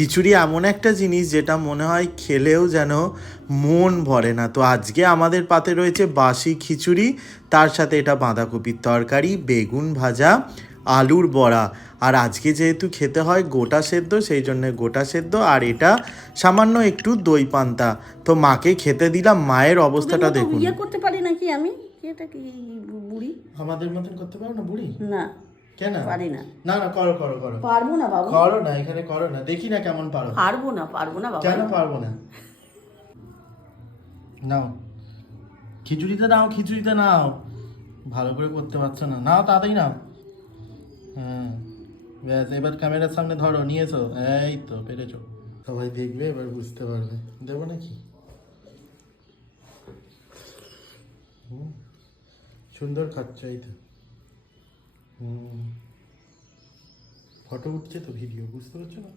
খিচুড়ি এমন একটা জিনিস যেটা মনে হয় খেলেও যেন মন ভরে না। তো আজকে আমাদের পাতে রয়েছে বাসি খিচুড়ি, তার সাথে এটা বাঁধাকপির তরকারি, বেগুন ভাজা, আলুর বড়া। আর আজকে যেহেতু খেতে হয় গোটা সেদ্ধ, সেই জন্য গোটা সেদ্ধ, আর এটা সামান্য একটু দই পান্তা। তো মাকে খেতে দিলাম, মায়ের অবস্থাটা দেখুন। ইয়ে করতে পারি নাকি আমি? এটা কি বুড়ি? আমাদের মতন করতে পারো না বুড়ি? না, কেন পারি না। না না, করো করো করো। পারবো না বাবু। করো না, এখানে করো না, দেখি না কেমন পারো। পারবো না বাবা। কেন পারবো না? নাও খিচুড়িতে নাও, খিচুড়িতে নাও। ভালো করে করতে পারছো না, নাও তাড়াতাড়ি নাও। হ্যাঁ ব্যাস, এবার ক্যামেরার সামনে ধরো, নিয়েছো, এই তো পেরেছো। সবাই দেখবে, এবার বুঝতে পারবে। দেবো নাকি? সুন্দর খাচ্ছ, এই তো। ফটো উঠছে তো, ভিডিও, বুঝতে পারছো না?